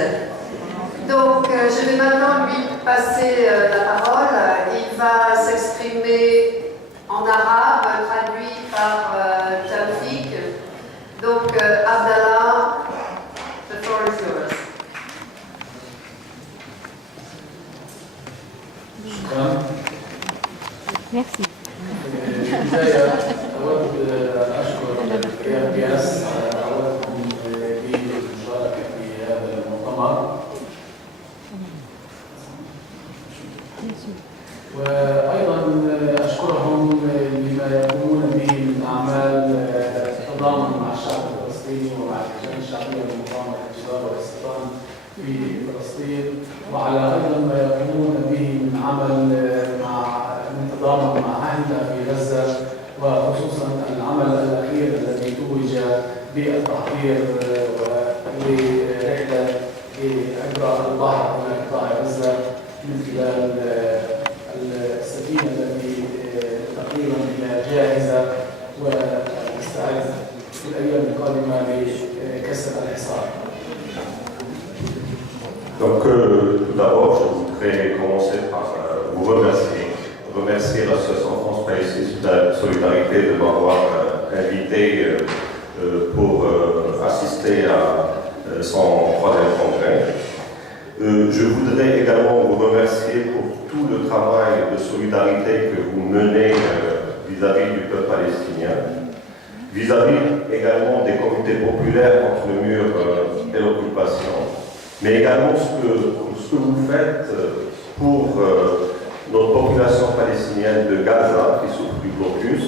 Bruxelles. Donc, je vais maintenant lui passer la parole. Il va s'exprimer en arabe, traduit par Taoufik. Donc, Abdallah, the floor is yours. Merci. بداية أود أشكر القياس أودكم بالمشاركة في هذا المؤتمر وأيضا أشكرهم لما يقومون به من أعمال تضامن مع الشعب الفلسطيني ومع اللجان الشعبية لمقاومة الانتشار والاستيطان في فلسطين وعلى أيضا ما يقومون به من عمل تضامن مع أهلنا في غزة وخصوصا العمل الأخير الذي توج بالتحضير لرحلة عبر البحر إلى قطاع غزة من خلال السفينة التي تقريبا هي جاهزة وتستعد في الأيام القادمة لكسر الحصار. Donc, tout d'abord, je voudrais commencer par vous remercier l'association France-Palestine Solidarité de m'avoir invité pour assister à son troisième congrès. Je voudrais également vous remercier pour tout le travail de solidarité que vous menez vis-à-vis du peuple palestinien, vis-à-vis également des comités populaires contre le mur et l'occupation, mais également ce que vous faites pour notre population palestinienne de Gaza qui souffre du blocus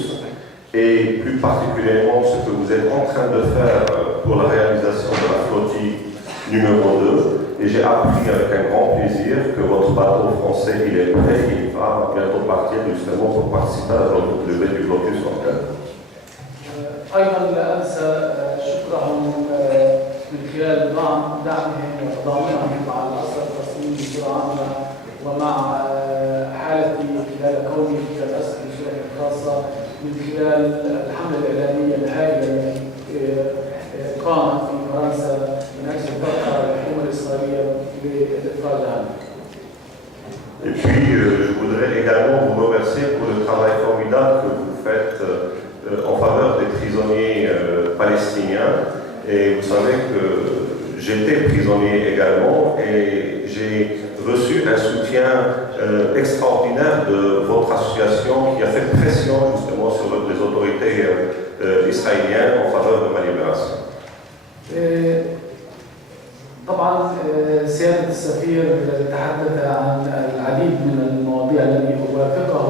et plus particulièrement ce que vous êtes en train de faire pour la réalisation de la flottille numéro 2. Et j'ai appris avec un grand plaisir que votre bateau français il est prêt, il va bientôt partir justement pour participer à la levée du blocus en Gaza. أيضا لا أنسى شكرهم من خلال دعمهم وتضامنهم مع الأسرى الفلسطينيين بصورة عامة ومع حالتي خلال كوني في الأسرى الفلسطينية الخاصة من خلال الحملة الإعلامية الهائلة التي قامت في فرنسا من أجل الضغط على الحكومة الإسرائيلية للإفراج عنها. Et puis, je voudrais également vous remercier pour le travail formidable que vous faites en faveur des prisonniers palestiniens. Et vous savez que j'étais prisonnier également et j'ai reçu un soutien extraordinaire de votre association qui a fait pression justement sur les autorités israéliennes en faveur de ma libération. طبعا سيادة السفير تحدث عن العديد من المواضيع التي أوافقه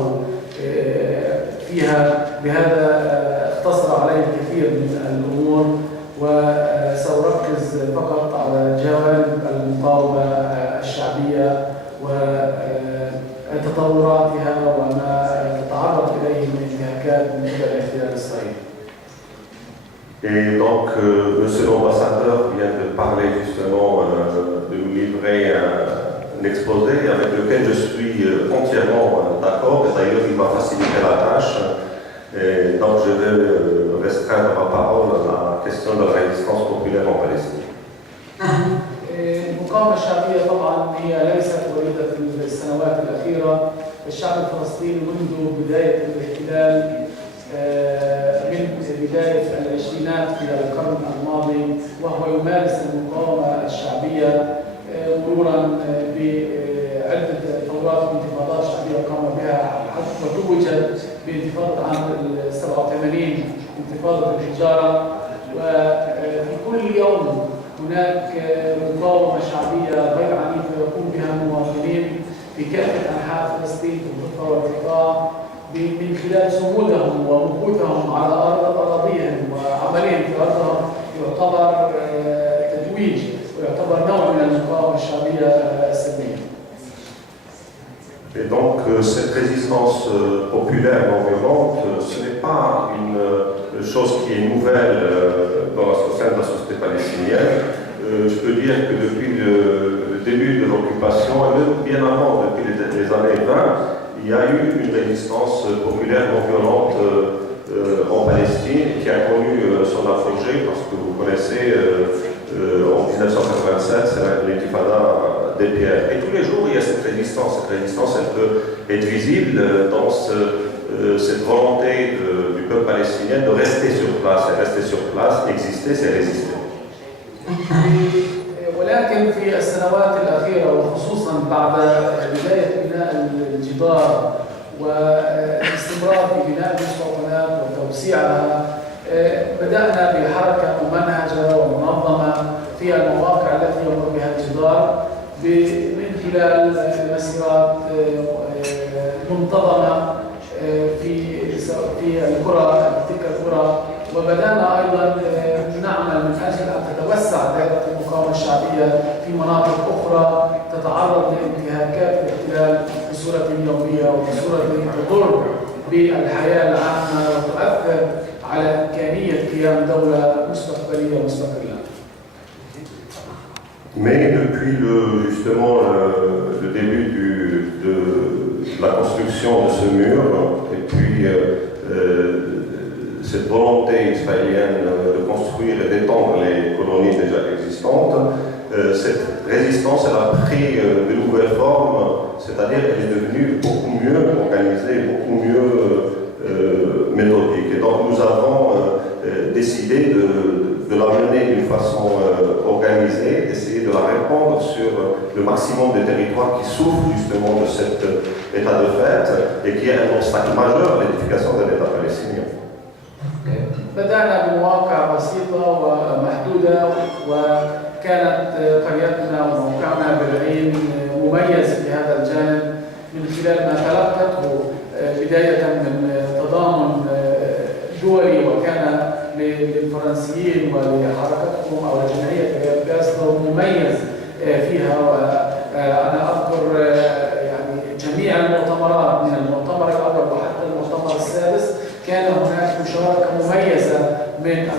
فيها، بهذا اختصر علي الكثير من الأمور وسأركز فقط على جوانب المقاومة الشعبية وتطوراتها وما تتعرض إليه من انتهاكات من قبل الاحتلال الإسرائيلي. Et donc, Monsieur l'ambassadeur vient de parler justement, de nous livrer un exposé avec lequel je suis entièrement d'accord. Et d'ailleurs, il va faciliter la tâche. Et donc, je vais restreindre ma parole à la question de la résistance populaire en Palestine. المقاومة الشعبية طبعا هي ليست وليدة السنوات الأخيرة. الشعب الفلسطيني منذ بداية الاحتلال من بداية العشرينات في القرن الماضي وهو يمارس المقاومة الشعبية مرورا بعدة ثورات وانتفاضات شعبية قام بها وتوجت بانتفاضة عام 87 انتفاضة الحجارة. وفي كل يوم هناك مقاومة شعبية غير عنيفة يقوم بها المواطنين في كافة أنحاء فلسطين في الضفة والقطاع من خلال صمودهم ومكوثهم على أراضيهم وعملهم في أرضهم يعتبر تتويج ويعتبر نوع من المقاومة الشعبية السلمية. Et donc, cette résistance populaire non violente, ce n'est pas une chose qui est nouvelle dans la société palestinienne. Je peux dire que depuis le début de l'occupation, et même bien avant, depuis les années 20, il y a eu une résistance populaire non violente en Palestine qui a connu son apogée parce que vous connaissez en 1987, c'est l'intifada des pierres. Et tous les jours, il y a cette résistance. Cette résistance, elle peut être visible dans cette volonté du peuple palestinien de rester sur place. Et rester sur place, exister, c'est résister. ولكن في السنوات الأخيرة وخصوصا بعد بداية بناء الجدار والاستمرار في بناء المستوطنات وتوسيعها، بدأنا بحركة ممنهجة ومنظمة في المواقع التي يمر بها الجدار من خلال مسيرات منتظمة في القرى، تلك القرى، وبدأنا أيضا نعمل من أجل أن تتوسع دائرة المقاومة الشعبية في مناطق أخرى تتعرض لانتهاكات الاحتلال بصورة يومية وبصورة تضر بالحياة العامة وتؤثر على إمكانية قيام دولة مستقبلية مستقلة. Mais depuis justement le début de la construction de ce mur, et puis cette volonté israélienne de construire et d'étendre les colonies déjà existantes, cette résistance elle a pris de nouvelles formes, c'est-à-dire qu'elle est devenue beaucoup mieux organisée, beaucoup mieux méthodique. Et donc nous avons décidé de la mener d'une façon organisée, d'essayer de la répandre sur le maximum des territoires qui souffrent justement de cet état de fait et qui est un obstacle majeur à l'édification de l'État palestinien. بدأنا بمواقع بسيطة ومحدودة، وكانت قريتنا وموقعنا بالعين مميز في هذا الجانب من خلال ما تلقته بداية من تضامن دولي، وكان للفرنسيين ولحركتهم أو لجمعية الياباس دور مميز فيها. وأنا أذكر يعني جميع المؤتمرات من المؤتمر الأول وحتى المؤتمر السادس كان هناك مشاركة مميزة من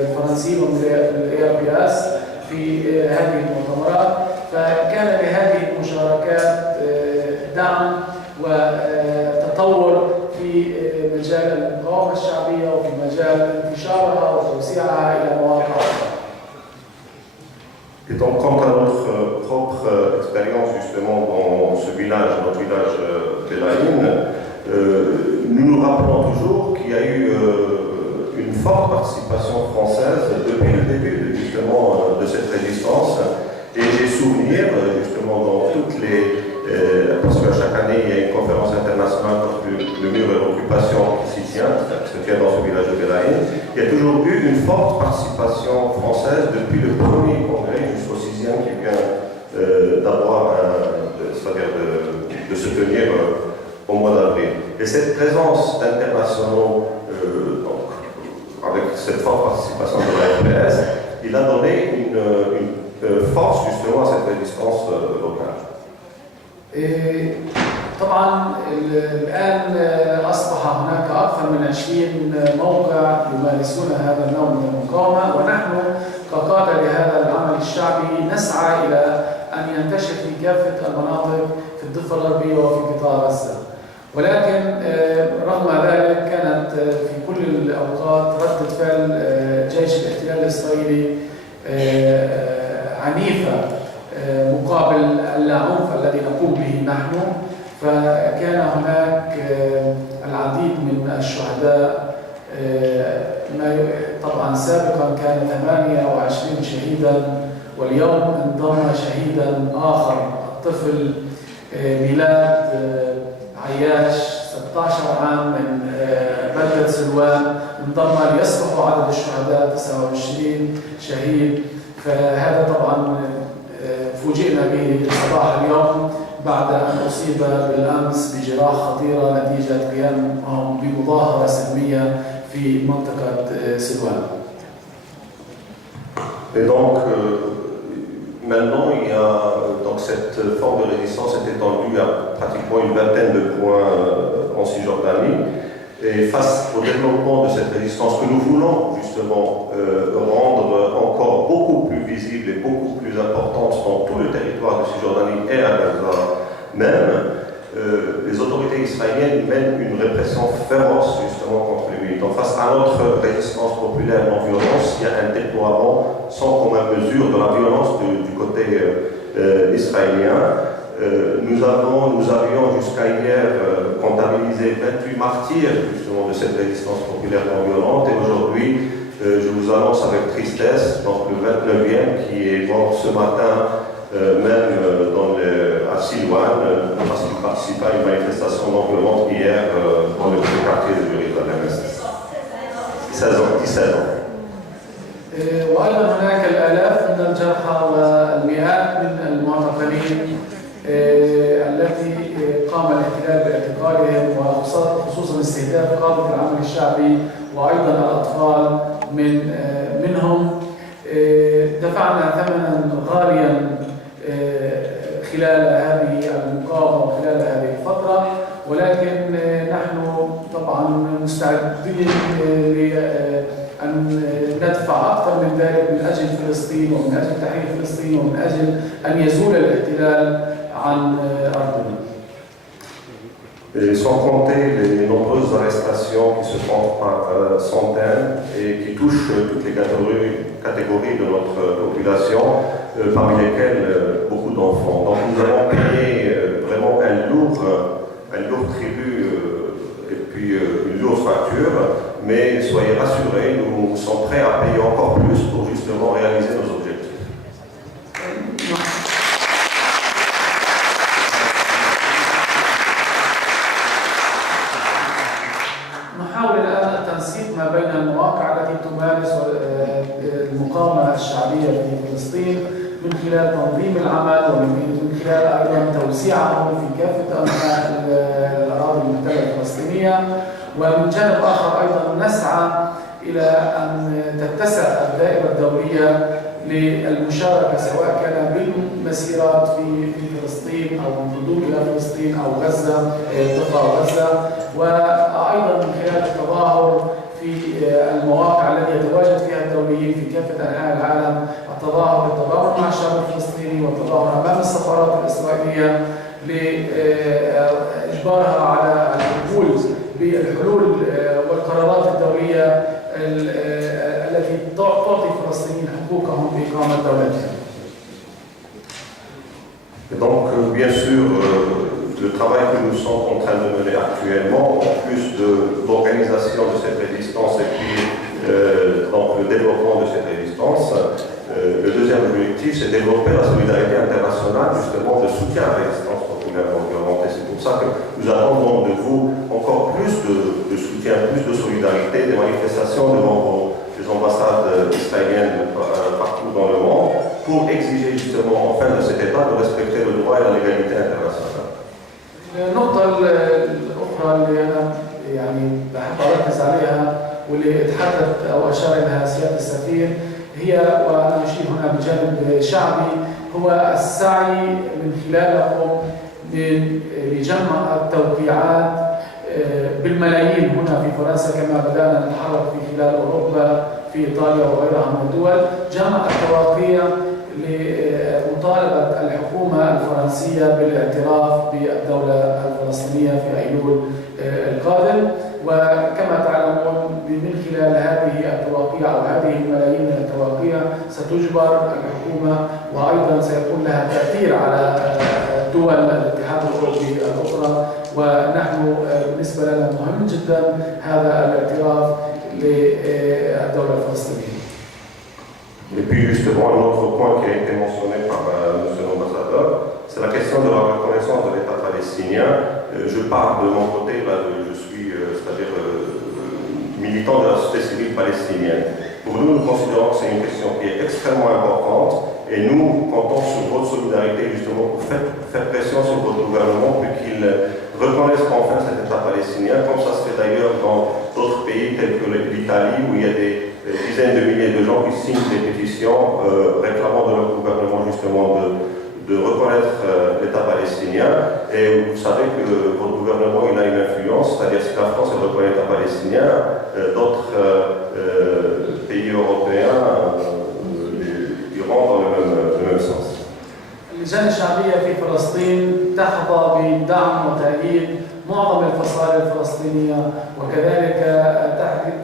الفرنسيين ومن الياباس في هذه المؤتمرات، فكان لهذه المشاركات دعم وتطور في مجال المقاومة الشعبية وفي مجال انتشارها وتوسيعها إلى مواقع أخرى. Et donc, quant à notre propre expérience justement dans ce village, notre village Belaïn, nous nous rappelons toujours qu'il y a eu une forte participation française depuis le début justement de cette résistance. Et j'ai souvenir justement dans toutes les... parce qu'à chaque année il y a une conférence internationale contre le mur de l'occupation qui s'y tient, qui se tient dans ce village de Belaïn. Il y a toujours eu une forte participation française depuis le premier congrès jusqu'au 6e qui vient d'avoir, c'est-à-dire de se tenir au mois d'avril. Et cette présence internationale, avec cette forte participation de la RPS, il a donné une force justement à cette résistance locale. طبعا الآن أصبح هناك أكثر من 20 موقع يمارسون هذا النوع من المقاومة، ونحن كقادة لهذا العمل الشعبي نسعى إلى أن ينتشر في كافة المناطق في الضفة الغربية وفي قطاع غزة. ولكن رغم ذلك كانت في كل الأوقات ردة فعل جيش الاحتلال الإسرائيلي عنيفة مقابل العنف الذي نقوم به نحن، فكان هناك العديد من الشهداء. طبعا سابقا كان 28 شهيدا، واليوم انضم شهيدا آخر الطفل ميلاد عياش 16 عام من بلدة سلوان، انضم ليصبح عدد الشهداء 29 شهيد. فهذا طبعا فوجئنا به صباح اليوم بعد أن أصيب بالأمس بجراح خطيرة نتيجة قيامهم بمظاهرة سلمية في منطقة سلوان. Et donc, maintenant, il y a donc cette forme de résistance est étendue à pratiquement une vingtaine de points en Cisjordanie. Et face au développement de cette résistance que nous voulons justement rendre encore beaucoup plus visible et beaucoup plus importante dans tout le territoire de Cisjordanie et à Gaza même, les autorités israéliennes mènent une répression féroce justement contre les Donc face à notre résistance populaire non violence, il y a un déploiement sans commune mesure de la violence du côté israélien. Nous avions jusqu'à hier comptabilisé 28 martyrs justement de cette résistance populaire non violente, et aujourd'hui je vous annonce avec tristesse donc le 29e qui est mort ce matin même à Silouan parce qu'il participait à une manifestation non violente hier dans le quartier de Jérusalem-Est. 17 ans. وأيضا هناك الآلاف من الجرحى والمئات من المعتقلين التي قام الاحتلال باعتقالهم، وخصوصا استهداف قادة العمل الشعبي وأيضا الأطفال منهم. دفعنا ثمنا غاليا خلال هذه المقاومة وخلال هذه الفترة، ولكن نحن طبعا مستعدين لأن ندفع أكثر من ذلك من أجل فلسطين ومن أجل تحرير فلسطين ومن أجل أن يزول الاحتلال عن أرضنا. Et sans compter les nombreuses arrestations qui se font par centaines et qui touchent toutes les catégories de notre population, parmi lesquelles beaucoup d'enfants. Donc nous avons payé vraiment un lourd tribut et puis une lourde facture, mais soyez rassurés, nous sommes prêts à payer encore plus pour justement réaliser nos objectifs. نحاول الآن التنسيق ما بين المواقع التي تمارس المقاومة الشعبية في فلسطين من خلال تنظيم العمل ومن خلال أيضا توزيعه في كافة أنحاء الأراضي المحتلة الفلسطينية، ومن جانب آخر أيضا نسعى إلى أن تتسع الدائرة الدولية للمشاركة سواء كان بالمسيرات في فلسطين أو الحدود إلى فلسطين أو غزة قطاع غزة، وأيضا من خلال التظاهر في المواقع التي يتواجد فيها الدوليين في كافة أنحاء العالم، التظاهر مع الشعب الفلسطيني والتظاهر أمام السفارات الإسرائيلية لإجبارها على القبول بالحلول والقرارات الدولية التي تعطي الفلسطينيين حقوقهم بإقامة دولتهم. Donc, bien sûr, le travail que nous sommes en train de mener actuellement, en plus de l'organisation de cette résistance et puis donc le développement de cette résistance, le deuxième objectif, c'est développer la solidarité internationale, justement, de soutien à la résistance populaire non violente. Et c'est pour ça que nous attendons de vous encore plus de soutien, plus de solidarité, des manifestations devant les ambassades israéliennes partout dans le monde, pour exiger justement enfin de cet État de respecter le droit et la légalité internationale. النقطة الأخرى اللي أنا بحب أركز عليها واللي تحدث أو أشار إليها سيادة السفير هي، وأنا أشير هنا بجانب شعبي، هو السعي من خلالكم لجمع التوقيعات بالملايين هنا في فرنسا كما بدأنا نتحرك في خلال أوروبا في إيطاليا وغيرها من الدول، جمع التوقيع لمطالبة الحكومة الفرنسية بالاعتراف بالدولة الفلسطينية في أيلول القادم. وكما تعلمون من خلال هذه التوقيع أو هذه الملايين من التوقيع ستجبر الحكومة وأيضا سيكون لها تأثير على دول الاتحاد الأوروبي الأخرى، ونحن بالنسبة لنا مهم جدا هذا الاعتراف للدولة الفلسطينية. Et puis justement, un autre point qui a été mentionné par M. l'ambassadeur, c'est la question de la reconnaissance de l'État palestinien. Je parle de mon côté, là, je suis c'est-à-dire militant de la société civile palestinienne. Pour nous, nous considérons que c'est une question qui est extrêmement importante et nous comptons sur votre solidarité justement pour faire pression sur votre gouvernement pour qu'il reconnaisse enfin cet État palestinien, comme ça se fait d'ailleurs dans d'autres pays tels que l'Italie où il y a des dizaines de milliers de gens qui signent des pétitions réclamant de leur gouvernement justement de reconnaître l'État palestinien. Et vous savez que votre gouvernement il a une influence, c'est-à-dire si la France reconnaît l'État palestinien, d'autres pays européens iront dans le même sens. اللجان الشعبية في فلسطين تحظى بدعم وتأييد معظم الفصائل الفلسطينية، وكذلك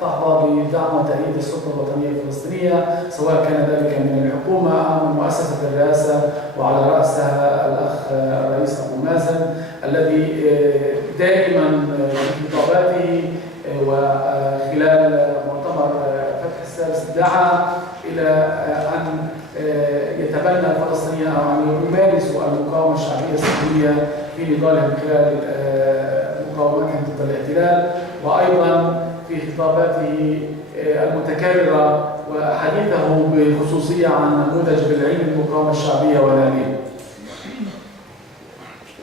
تحظى بدعم وتأييد السلطة الوطنية الفلسطينية، سواء كان ذلك من الحكومة أو من مؤسسة الرئاسة وعلى رأسها الأخ الرئيس أبو مازن، الذي دائما في خطاباته وخلال مؤتمر فتح السادس دعا إلى أن يتبنى الفلسطينيين أو أن يمارسوا المقاومة الشعبية السلمية في نضالهم خلال مقاومتهم ضد الاحتلال، وأيضا في خطاباته المتكررة وحديثه بخصوصية عن نموذج بالعين المقاومة الشعبية وناديه.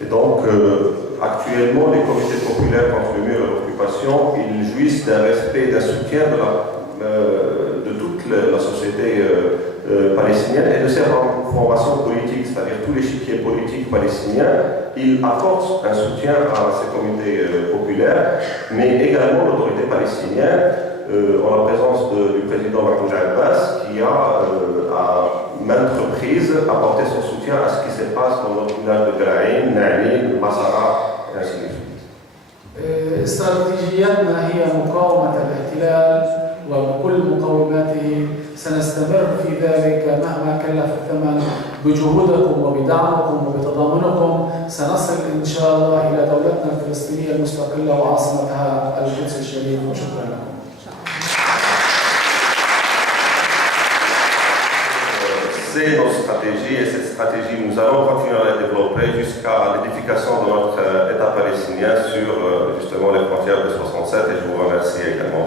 Et donc, actuellement, les comités populaires contre le mur et l'occupation, ils jouissent d'un respect, d'un soutien de toute la société palestinienne et de ses formations politiques, c'est-à-dire tous les chiquiers politiques palestiniens, ils apportent un soutien à ces comités populaires, mais également l'autorité palestinienne, en la présence du président Mahmoud Abbas, qui a à maintes reprises apporté son soutien à ce qui se passe dans notre village de Belaïn, Na'lin, Masara, et ainsi de suite. استراتيجياتنا هي مقاومة الاحتلال وبكل مقوماته، سنستمر في ذلك مهما كلف الثمن. بجهودكم وبدعمكم وبتضامنكم سنصل إن شاء الله إلى دولتنا الفلسطينية المستقلة وعاصمتها القدس الشريف، وشكرا لكم. C'est nos stratégies et cette stratégie, nous allons continuer à la développer jusqu'à l'édification de notre État palestinien sur justement les frontières de 67 et je vous remercie également.